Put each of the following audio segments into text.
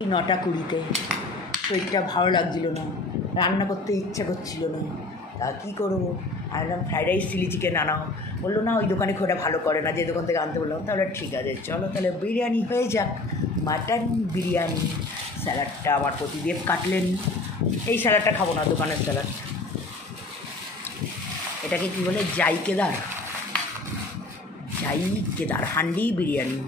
9টা 20-তে শরীরটা ভালো লাগছিল না, রান্না করতে ইচ্ছা করছিল না, তা কী করবো? আনলাম ফ্রাইড রাইস চিলি চিকেন আনাও, বললো না ওই দোকানে খোটা ভালো করে না, যে দোকান থেকে আনতে বললাম। তাহলে ঠিক আছে চলো তাহলে বিরিয়ানি হয়ে যাক, মাটন বিরিয়ানি। স্যালাডটা আমার প্রতিদেব কাটলেন। এই স্যালাডটা খাবো না, দোকানের স্যালাড। এটাকে কী বলে? জাইকেদার হান্ডি বিরিয়ানি।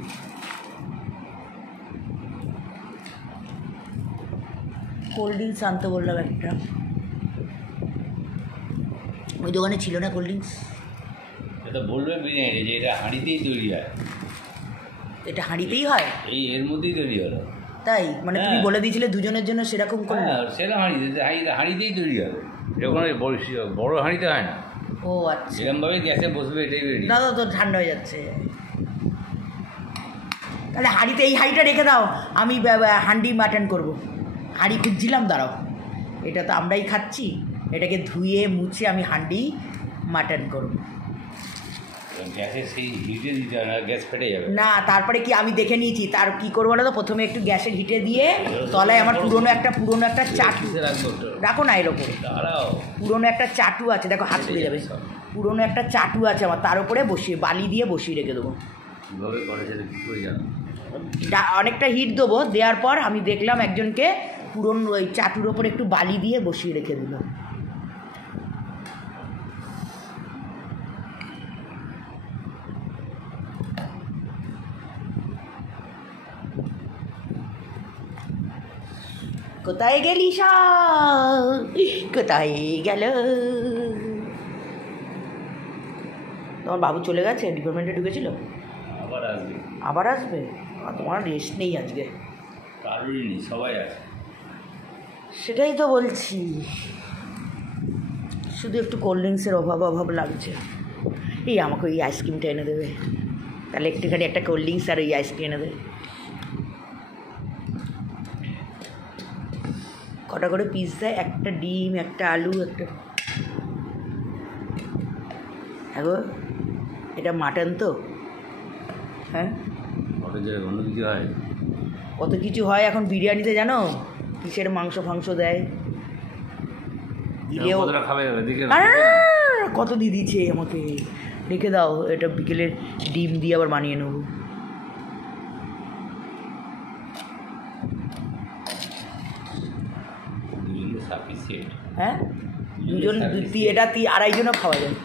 কোল্ড ড্রিঙ্কস আনতে বললাম একটা, ওই দোকানে ছিল না কোল্ড ড্রিঙ্কস। এটা বলবে বিরিয়ানি যে এটা হাঁড়িতেই তৈরি হয়। এটা হাঁড়িতেই হয়? এর মধ্যেই তৈরি হলো। তাই মানে তুমি বলে দিয়েছিলে দুজনের জন্য, সেরকম করলে? সেরকম হাঁড়িতেই তৈরি হবে, যখন বড় হাঁড়িতে হয় না। ও আচ্ছা, এরকমভাবে গ্যাসে বসবে, এটাই রেডি। দাদা তো ঠান্ডা হয়ে যাচ্ছে। তাহলে হাঁড়িতে, এই হাঁড়িটা রেখে দাও, আমি হান্ডি মাটন করবো। হাঁড়ি খুঁজছিলাম, দাঁড়াও, এটা তো আমরাই খাচ্ছি, এটাকে ধুয়ে মুছে আমি হান্ডি মাটন করবো। গ্যাসে সেই হিটে দিতে হয় না, গ্যাস ফেটে যাবে না। তারপরে কি আমি দেখে নিয়েছি, তার কী করবো না, তো প্রথমে একটু গ্যাসের হিটে দিয়ে তলায় আমার পুরনো একটা চাটু রাখো না, এর ওপরে পুরনো একটা চাটু আছে, দেখো হাত পুড়ে যাবে। পুরনো একটা চাটু আছে আমার, তার উপরে বসিয়ে বালি দিয়ে বসিয়ে রেখে দেবো। কীভাবে করে সেটা কী করে জানো? অনেকটা হিট দেবো, দেওয়ার পর আমি দেখলাম একজনকে পুরনো ওই চাটুর ওপরে একটু বালি দিয়ে বসিয়ে রেখে দিল। কোথায় গেলি কোথায় গেল? তোমার বাবু চলে গেছে, ডিপার্টমেন্টে ঢুকেছিল, আবার আসবে? তোমার রেস্ট নেই আজকে। কারোরই নেই, সবাই আছে। সেটাই তো বলছি, শুধু একটু কোল্ড ড্রিঙ্কসের অভাব লাগছে। এই আমাকে ওই আইসক্রিমটা এনে দেবে, তাহলে একটুখানি একটা কোল্ড ড্রিঙ্কস আর ওই আইসক্রিম এনে দেবে। কটা করে পিস দেয়? একটা ডিম, একটা আলু, একটা। হ্যাঁ গো, এটা মাটন তো? হ্যাঁ, অন্য কিছু হয়, কত কিছু হয় এখন বিরিয়ানিতে, জানো কিসের মাংস ফাংস দেয়, দিলেও কত দিয়ে দিচ্ছে আমাকে। রেখে দাও, এটা বিকেলের ডিম দিয়ে আবার বানিয়ে নেবো। হ্যাঁ, দুজন, এটা 2-2.5 জনও খাওয়া যায়।